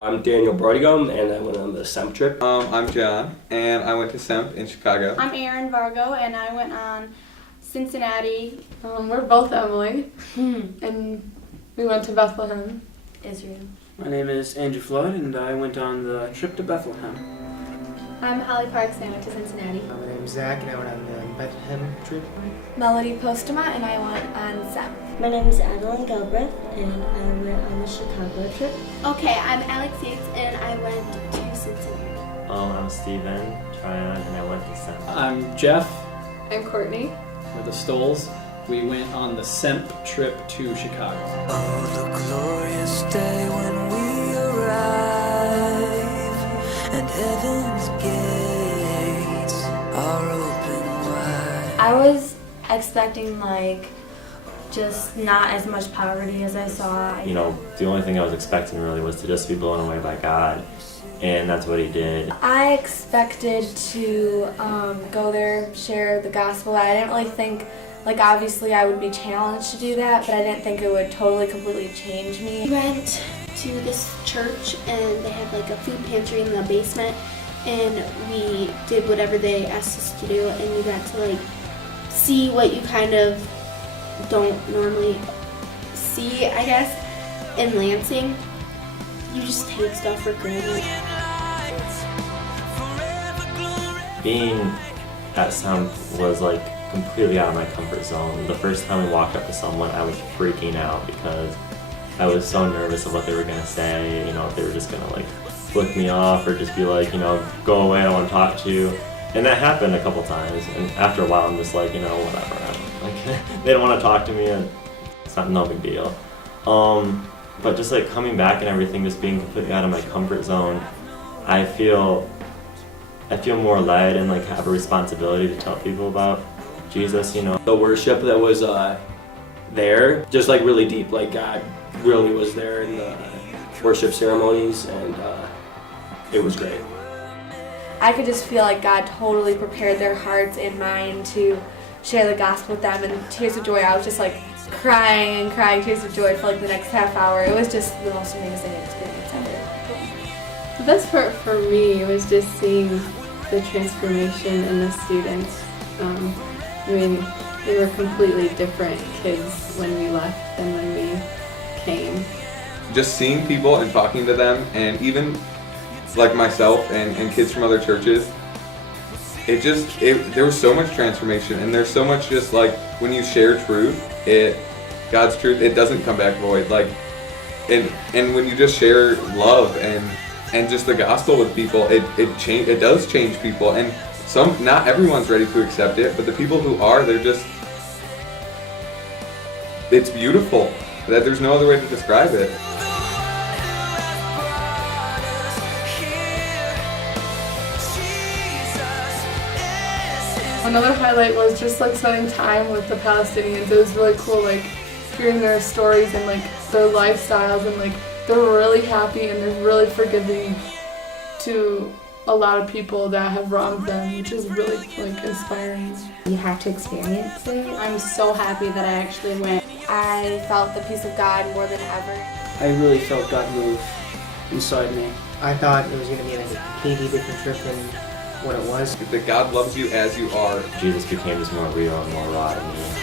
I'm Daniel Brodigum, and I went on the SEMP trip. I'm John, and I went to SEMP in Chicago. I'm Erin Vargo, and I went on Cincinnati. We're both Emily, and we went to Bethlehem, Israel. My name is Andrew Flood, and I went on the trip to Bethlehem. I'm Holly Parks, and I went to Cincinnati. My name is Zach, and I went on the Bethlehem trip. Melody Postema, and I went on SEMP. My name is Adeline Galbraith, and I went on the Chicago trip. Okay, I'm Alex Yates, and I went to Cincinnati. I'm Steven Tryon, and I went to SEMP. I'm Jeff. and Courtney. We're the Stolls. We went on the SEMP trip to Chicago. Oh, the glorious day when we arrive, and heaven's gates are open wide. I was expecting just not as much poverty as I saw. You know, the only thing I was expecting really was to just be blown away by God, and that's what He did. I expected to go there, share the gospel. I didn't really think, obviously I would be challenged to do that, but I didn't think it would totally, completely change me. We went to this church, and they had a food pantry in the basement, and we did whatever they asked us to do, and we got to see what you kind of don't normally see, I guess, in Lansing. You just take stuff for granted. Being at SEMP was completely out of my comfort zone. The first time we walked up to someone, I was freaking out because I was so nervous of what they were going to say, if they were just going to flick me off or just be go away, I don't want to talk to you. And that happened a couple times, and after a while I'm just whatever. They don't want to talk to me, and it's no big deal. But just coming back and everything, just being completely out of my comfort zone, I feel more led and have a responsibility to tell people about Jesus, The worship that was there, just really deep, God really was there in the worship ceremonies, and it was great. I could just feel like God totally prepared their hearts and mind to share the gospel with them, and tears of joy. I was just crying and crying tears of joy for the next half hour. It was just the most amazing experience ever. The best part for me was just seeing the transformation in the students. They were completely different kids when we left than when we came. Just seeing people and talking to them, and even myself and kids from other churches, there was so much transformation, and there's so much just when you share truth, God's truth, it doesn't come back void. And when you just share love and just the gospel with people, it does change people. And not everyone's ready to accept it, but the people who are, it's beautiful. That there's no other way to describe it. Another highlight was just spending time with the Palestinians. It was really cool, hearing their stories and their lifestyles, and they're really happy and they're really forgiving to a lot of people that have wronged them, which is really inspiring. You have to experience it. I'm so happy that I actually went. I felt the peace of God more than ever. I really felt God move inside me. I thought it was going to be a completely different trip than what it was. That God loves you as you are. Jesus became just more real and more raw to me.